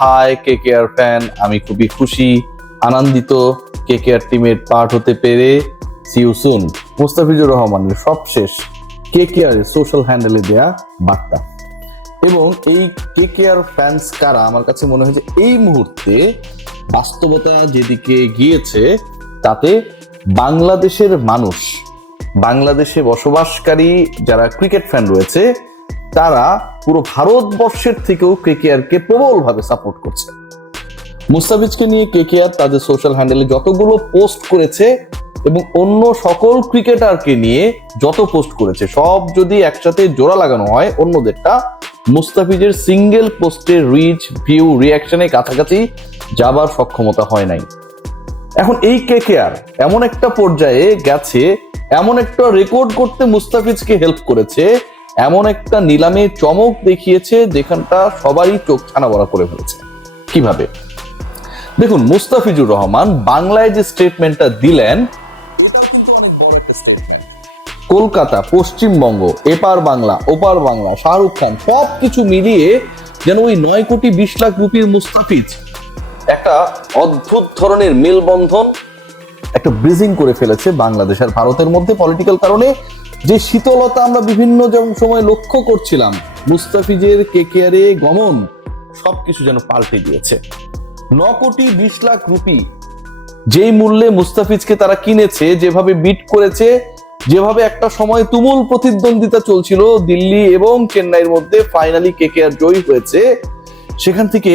High KKR fan, আমি খুবই খুশি আনন্দিত কেকেআর টিমের পার্ট হতে পেরে। C you soon. মুস্তাফিজুর রহমানের সবশেষ কেকেআর সোশ্যাল হ্যান্ডেলে দেয়া বার্তা। এবং এই কেকেআর ফ্যান্স কারা, আমার কাছে মনে হয় যে এই মুহূর্তে বাস্তবতা যেদিকে গিয়েছে তাতে বাংলাদেশের মানুষ, বাংলাদেশে বসবাসকারী যারা ক্রিকেট ফ্যান রয়েছে তারা পুরো ভারতবর্ষের থেকেও কেকেআরকে প্রবলভাবে সাপোর্ট করছে। মুস্তাফিজকে নিয়ে কেকেআর তাদের সোশ্যাল হ্যান্ডেলে যতগুলো পোস্ট করেছে এবং অন্য সকল ক্রিকেটারকে নিয়ে যত পোস্ট করেছে সব যদি একসাথে জোড়া লাগানো হয় অন্যদেরটা, মুস্তাফিজের সিঙ্গেল পোস্টের রিচ, ভিউ, রিয়াকশনে কাছাকাছি যাবার সক্ষমতা হয় নাই। এখন এই কেকেআর এমন একটা পর্যায়ে গেছে, এমন একটা রেকর্ড করতে মুস্তাফিজকে হেল্প করেছে, এমন একটা নিলামে চমক দেখিয়েছে যেখানটা সবারই চোখ ছানা বড়া করে ফেলেছে। কিভাবে? দেখুন, মুস্তাফিজুর রহমান বাংলায় যে স্টেটমেন্টটা দিলেন, কলকাতা, পশ্চিমবঙ্গ, এপার বাংলা, ওপার বাংলা, শাহরুখ খান সবকিছু মিলিয়ে যেন ওই 9,20,00,000 রুপির মুস্তাফিজ একটা অদ্ভুত ধরনের মেলবন্ধন, একটা ব্রিজিং করে ফেলেছে বাংলাদেশ আর ভারতের মধ্যে। পলিটিক্যাল কারণে যে শীতলতা আমরা বিভিন্ন সময় লক্ষ্য করছিলাম, মুস্তাফিজের কেকেআরে গমন সবকিছু যেন পাল্টে দিয়েছে। 9,20,00,000 রুপি যেই মূল্যে মুস্তাফিজকে তারা কিনেছে, যেভাবে বিট করেছে, যেভাবে একটা সময় তুমুল প্রতিদ্বন্দ্বিতা চলছিল দিল্লি এবং চেন্নাইয়ের মধ্যে, ফাইনালি কেকেআর জয়ী হয়েছে। সেখান থেকে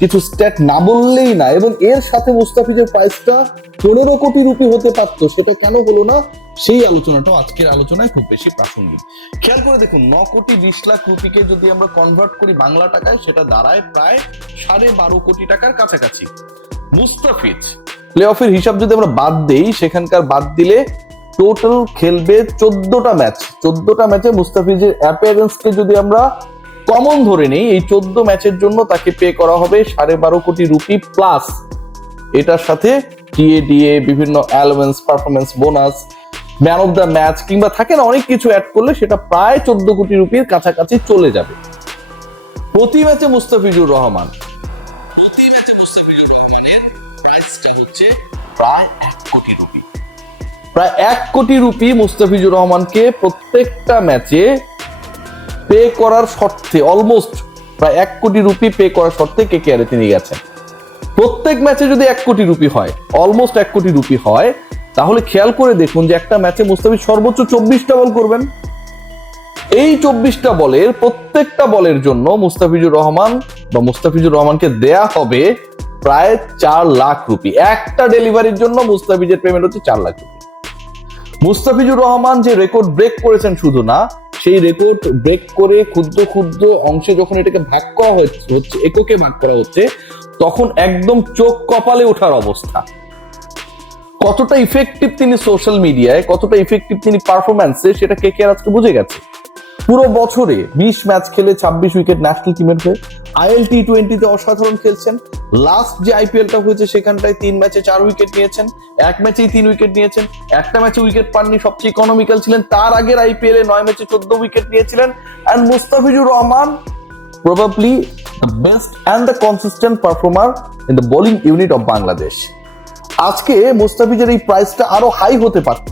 কিছু স্ট্যাট না বললেই না, এবং এর সাথে মুস্তাফিজের প্রাইসটা 15 কোটি রুপি হতে পারতো, সেটা কেন হলো না সেই আলোচনাটাও আজকের আলোচনায় খুব বেশি প্রাসঙ্গিক। খেয়াল করে দেখুন, 9,20,00,000 রুপিকে যদি আমরা কনভার্ট করি বাংলা টাকায়, সেটা দাঁড়ায় প্রায় 12.5 কোটি টাকার কাছাকাছি। মুস্তাফিজ প্লে অফের হিসাব যদি আমরা বাদ দেই, সেখানকার বাদ দিলে টোটাল খেলবে 14টা ম্যাচ। 14টা ম্যাচে মুস্তাফিজের অ্যাপিয়ারেন্সকে যদি আমরা কমন ধরে নেই, এই 14 ম্যাচের জন্য তাকে পে করা হবে 12.5 কোটি রুপি প্লাস এটার সাথে টিএডিএ, বিভিন্ন allowance, performance bonus, man of the match কিংবা থাকে না অনেক কিছু অ্যাড করলে সেটা প্রায় 14 কোটি রুপির কাছাকাছি চলে যাবে। প্রতি ম্যাচে মুস্তাফিজুর রহমানের প্রাইসটা হচ্ছে প্রায় 1 কোটি রুপি। প্রায় 1 কোটি রুপি মুস্তাফিজুর রহমানকে প্রত্যেকটা ম্যাচে পে করার শর্তে, অলমোস্ট প্রায় 1 কোটি রুপি পে করার শর্তে কেকেআরে তিনি গেছেন। প্রত্যেক ম্যাচে যদি 1 কোটি রুপি হয়, অলমোস্ট 1 কোটি রুপি হয়, তাহলে খেয়াল করে দেখুন যে একটা ম্যাচে মুস্তাফিজ সর্বোচ্চ 24টা বল করবেন। এই 24টা বলের প্রত্যেকটা বলের জন্য মুস্তাফিজুর রহমানকে দেয়া হবে প্রায় 4 লাখ রুপি। একটা ডেলিভারির জন্য মুস্তাফিজের পেমেন্ট হচ্ছে 4 লাখ রুপি। মুস্তাফিজুর রহমান যে রেকর্ড ব্রেক করেছেন শুধু না, সেই রেকর্ড ব্রেক করে ক্ষুদ্র ক্ষুদ্র অংশে যখন এটাকে ভাগ করা হচ্ছে, এককে ভাগ করা হচ্ছে, তখন একদম চোখ কপালে ওঠার অবস্থা। কতটা ইফেক্টিভ তিনি সোশ্যাল মিডিয়ায়, কতটা ইফেক্টিভ তিনি পারফরম্যান্সে, সেটা কেকেআর আজকে বুঝে গেছে। পুরো বছরে 20 ম্যাচ খেলে 26 উইকেট ন্যাশনাল টিমের হয়ে, আইএল টি20তে অসাধারণ খেলছেন। লাস্ট যে আইপিএলটা হয়েছে সেখানটায় 3 ম্যাচে 4 উইকেট নিয়েছেন, এক ম্যাচেই 3 উইকেট নিয়েছেন, একটা ম্যাচে উইকেট পাননি, সবচেয়ে ইকোনমিক্যাল ছিলেন। তার আগের আইপিএল এ 9 ম্যাচে 14 উইকেট নিয়েছিলেন। And Mustafizur Rahman probably the best and the consistent performer in the bowling unit of Bangladesh. আজকে মুস্তাফিজের এই প্রাইসটা আরো হাই হতে পারত।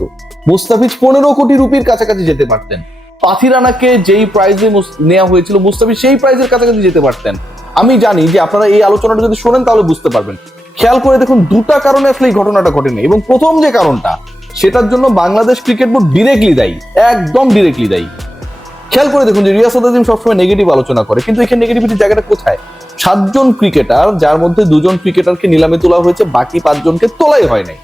মুস্তাফিজ 15 কোটি রুপির কাছাকাছি যেতে পারতেন। পাথিরানাকে যেই প্রাইজে নেওয়া হয়েছিল, মুস্তাফিজ সেই প্রাইজের কাছাকাছি যেতে পারতেন। আমি জানি যে আপনারা এই আলোচনাটা যদি শোনেন তাহলে বুঝতে পারবেন। খেয়াল করে দেখুন, দুটা কারণে আসলে এই ঘটনাটা ঘটেনি, এবং প্রথম যে কারণটা, সেটার জন্য বাংলাদেশ ক্রিকেট বোর্ড ডিরেক্টলি দায়ী, একদম ডিরেক্টলি দায়ী। খেয়াল করে দেখুন যে রিয়াসাত আজিম সবসময় নেগেটিভ আলোচনা করে, কিন্তু এখানে নেগেটিভিটির জায়গাটা কোথায়? 7 জন ক্রিকেটার, যার মধ্যে 2 জন ক্রিকেটারকে নিলামে তোলা হয়েছে, বাকি 5 জনকে তোলাই হয় নাই।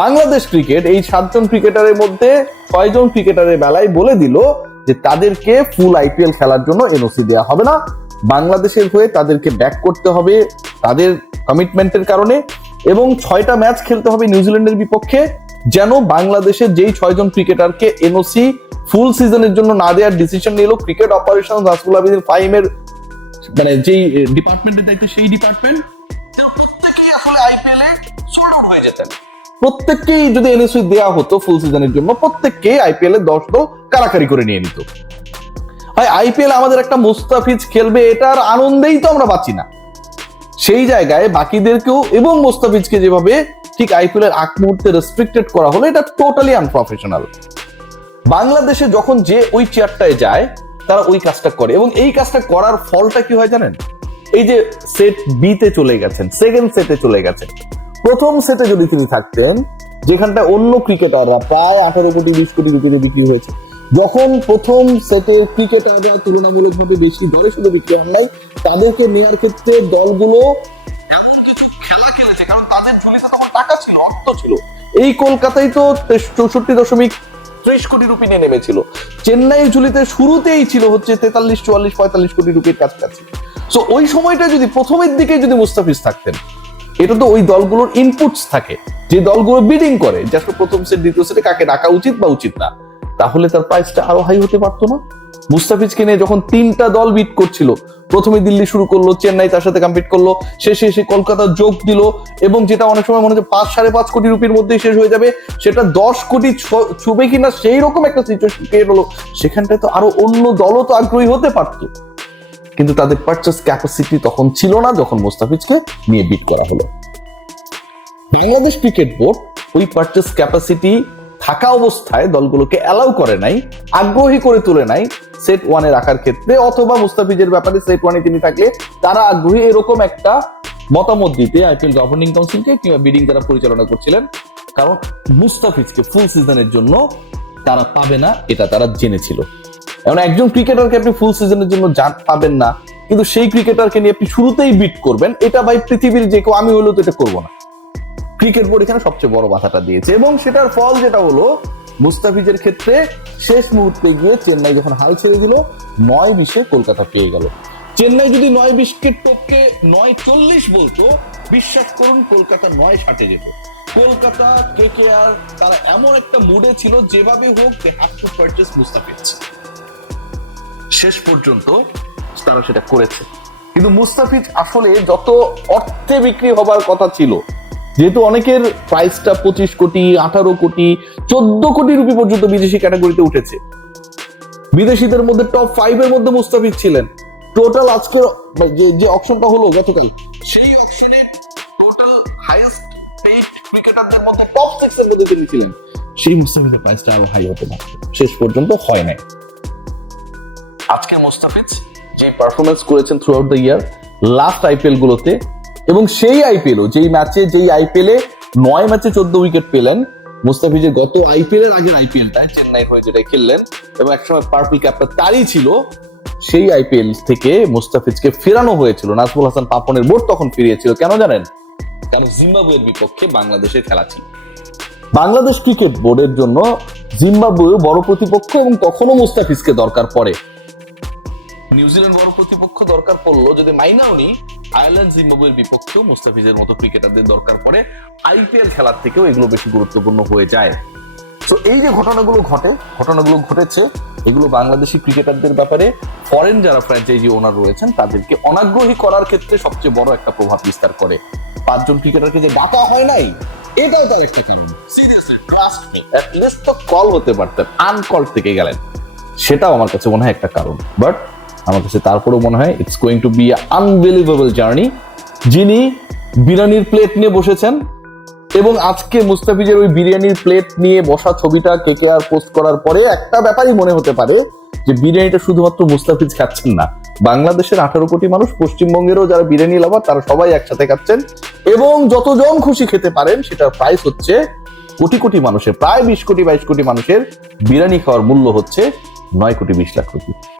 বাংলাদেশ ক্রিকেট এই 7 জন ক্রিকেটারের মধ্যে 6 জন ক্রিকেটারের বেলায় বলে দিল যে তাদেরকে ফুল আইপিএল খেলার জন্য এনওসি দেওয়া হবে না, বাংলাদেশের হয়ে তাদেরকে ব্যাক করতে হবে তাদের কমিটমেন্টের কারণে, এবং 6টা ম্যাচ খেলতে হবে নিউজিল্যান্ডের বিপক্ষে, যেন বাংলাদেশের যেই 6 জন ক্রিকেটারকে এনওসি ফুল সিজনের জন্য না দেওয়ার ডিসিশন নিল ক্রিকেট অপারেশন রাসুল আবিদিন ফাহিমের, মানে যেই ডিপার্টমেন্টের দায়িত্ব, সেই ডিপার্টমেন্ট, প্রত্যেকেই আসলে আইপিএল এ সোল্ড আউট হয়ে যেতেন। প্রত্যেককেই যদি এনওসি দেওয়া হতো ফুল সিজনের জন্য, প্রত্যেককেই আইপিএল এর 10 দল কারাকারি করে নিয়ে নিত। হয় আইপিএল আমাদের একটা মুস্তাফিজ খেলবে, এটার আনন্দেই তো আমরা পাচ্ছি না। সেই জায়গায় বাকিদেরকেও এবং মোস্তাফিজকে যেভাবে ঠিক আইপিএল এর আগ মুহূর্তে রেস্ট্রিক্টেড করা হলো, এটা টোটালি আনপ্রফেশনাল। বাংলাদেশে যখন যে ওই চেয়ারটায় যায় তারা ওই কাজটা করে, এবং এই কাজটা করার ফলটা কি হয় জানেন? এই যে সেট বি তে চলে গেছেন, সেকেন্ড সেটে চলে গেছেন, প্রথম সেটে যদি তিনি থাকতেন যেখানটা অন্য ক্রিকেটাররা প্রায় 18 কোটি 20 কোটি রুপিতে বিক্রি হয়েছে, যখন প্রথম সেটের ক্রিকেটাররা তুলনামূলকভাবে বেশি দরে শুধু বিক্রি হন নাই, তাদেরকে নেওয়ার ক্ষেত্রে দলগুলো এমন কিছু খেলা খেলেছে, কারণ তাদের ঝুলিতে তখন টাকা ছিল, অর্থ ছিল। এই কলকাতায় তো 64.30 কোটি রুপি নিয়ে নেমেছিল, চেন্নাইয়ের ঝুলিতে শুরুতেই ছিল হচ্ছে 43, 44, 45 কোটি রুপির কাছাকাছি। সো ওই সময়টা যদি প্রথমের দিকে যদি মুস্তাফিজ থাকতেন, এটা তো ওই দলগুলোর ইনপুটস থাকে যে দলগুলো বিডিং করে যে আসলে প্রথম সেট দ্বিতীয় সেটে কাকে ডাকা উচিত বা উচিত না, তাহলে তার প্রাইসটা আরো হাই হতে পারতো না? মুস্তাফিজকে নিয়ে যখন 3টা দল বিট করছিল, প্রথমে দিল্লি শুরু করলো, চেন্নাই তার সাথে কম্পিট করলো, শেষে এসে কলকাতা যোগ দিল, এবং যেটা অনেক সময় মনে হচ্ছে 5-5.5 কোটি রুপির মধ্যেই শেষ হয়ে যাবে, সেটা 10 কোটি ছুবে কিনা সেই রকম একটা সিচুয়েশন ক্রিয়েট হলো। সেখানটায় তো আরো অন্য দলও তো আগ্রহী হতে পারতো, কিন্তু তাদের পারচেস ক্যাপাসিটি তখন ছিল না যখন মুস্তাফিজকে নিয়ে বিট করা হলো। বাংলাদেশ ক্রিকেট বোর্ড ওই পারচেস ক্যাপাসিটি থাকা অবস্থায় দলগুলোকে অ্যালাউ করে নাই, আগ্রহী করে তুলে নাই সেট ওয়ানে রাখার ক্ষেত্রে, অথবা মুস্তাফিজের ব্যাপারে সেট ওয়ানে তিনি থাকলে তারা আগ্রহী এরকম একটা মতামত দিতে আইপিএল গভর্নিং কাউন্সিলকে কিংবা বিডিং যারা পরিচালনা করছিলেন, কারণ মুস্তাফিজকে ফুল সিজনের জন্য তারা পাবে না, এটা তারা জেনেছিল। এমন একজন ক্রিকেটারকে আপনি ফুল সিজনের জন্য পাবেন না, কিন্তু সেই ক্রিকেটারকে নিয়ে আপনি শুরুতেই বিট করবেন, এটা ভাই পৃথিবীর যে কেউ, আমি হলেও তো এটা করবো না। ক্রিকেট বোর্ড এখানে সবচেয়ে বড় বাধাটা দিয়েছে, এবং সেটার ফল যেটা হলো মুস্তাফিজের ক্ষেত্রে শেষ মুহূর্তে গিয়ে চেন্নাই যখন হাল ছেড়ে দিল, 9-20 কলকাতা পেয়ে গেল। চেন্নাই যদি 9-20 টপকে 9-40 বলতো, বিশ্বাস করুন কলকাতা 9-60 যেত। কলকাতা কেকেআর তারা এমন একটা মুডে ছিল, যেভাবে হোক they have to purchase Mustafiz. শেষ পর্যন্ত তারা সেটা করেছে, কিন্তু মুস্তাফিজ আসলে যত অর্থে বিক্রি হবার কথা ছিল, যেহেতু অনেকের প্রাইসটা 25 কোটি 18 কোটি 14 কোটি রুপি পর্যন্ত বিদেশি ক্যাটাগরিতে উঠেছে, বিদেশিদের মধ্যে টপ 5 এর মধ্যে মুস্তাফিজ ছিলেন। টোটাল আজকে যে অকশনটা হলো গতকাল, সেই অকশনে টোটাল হাইয়েস্ট পেইড ক্রিকেটারদের মধ্যে টপ 6 এর মধ্যে তিনি ছিলেন। সেই মুস্তাফিজের প্রাইসটা আরো হাই হতে পারত, শেষ পর্যন্ত হয় নাই। আজকে মুস্তাফিজ যে পারফরমেন্স করেছেন through out the year last IPL গুলোতে, এবং সেই আইপিএলও যেই আইপিএলে 9 ম্যাচে 14 উইকেট পেলেন মুস্তাফিজের, গত আইপিএল এর আগের আইপিএলটায় চেন্নাই হয়ে যেটা খেললেন এবং একসময় পার্পল ক্যাপটা তারই ছিল, সেই আইপিএল থেকে মুস্তাফিজকে ফেরানো হয়েছিল। নাজমুল হাসান পাপনের বোর্ড তখন ফিরিয়েছিল, কেন জানেন? কারণ জিম্বাবুয়ের বিপক্ষে বাংলাদেশের খেলা ছিল। বাংলাদেশ ক্রিকেট বোর্ডের জন্য জিম্বাবুয়ে বড় প্রতিপক্ষ, এবং তখনও মুস্তাফিজকে দরকার পড়ে। নিউজিল্যান্ড বড় প্রতিপক্ষ দরকার পড়লো যদি মাইনাও নি, আয়ারল্যান্ড জিম্বাবুয়ের বিপক্ষেও মুস্তাফিজের মতো ক্রিকেটারদের দরকার পড়ে। আইপিএল খেলার থেকেও এগুলো বেশি গুরুত্বপূর্ণ হয়ে যায়। তো এই যে ঘটনাগুলো ঘটেছে, এগুলো বাংলাদেশি ক্রিকেটারদের ব্যাপারে ফরেন যারা ফ্র্যাঞ্চাইজি ওনার রয়েছেন তাদেরকে অনাগ্রহী করার ক্ষেত্রে সবচেয়ে বড় একটা প্রভাব বিস্তার করে। 5 জন ক্রিকেটারকে যে ডাকা হয় নাই, এটাও তার একটা কারণ। Seriously trust me, at least তো কল হতে পারতেন, আনকল থেকে গেলেন, সেটাও আমার কাছে মনে হয় একটা কারণ। বাট আমার কাছে তারপরেও মনে হয় it's going to be unbelievable journey. যিনি বিরিয়ানির প্লেট নিয়ে বসেছেন, এবং আজকে মুস্তাফিজের ওই বিরিয়ানির প্লেট নিয়ে বসা ছবিটা কেকেআর পোস্ট করার পরে একটা ব্যাপারই মনে হতে পারে যে বিরিয়ানিটা শুধুমাত্র মুস্তাফিজ খাচ্ছেন না, বাংলাদেশের 18 কোটি মানুষ, পশ্চিমবঙ্গেরও যারা বিরিয়ানি লাভার তারা সবাই একসাথে খাচ্ছেন, এবং যতজন খুশি খেতে পারেন সেটার প্রাইস হচ্ছে কোটি কোটি মানুষের, প্রায় 20 কোটি 22 কোটি মানুষের বিরিয়ানি খাওয়ার মূল্য হচ্ছে 9 কোটি 20 লাখ রুপি।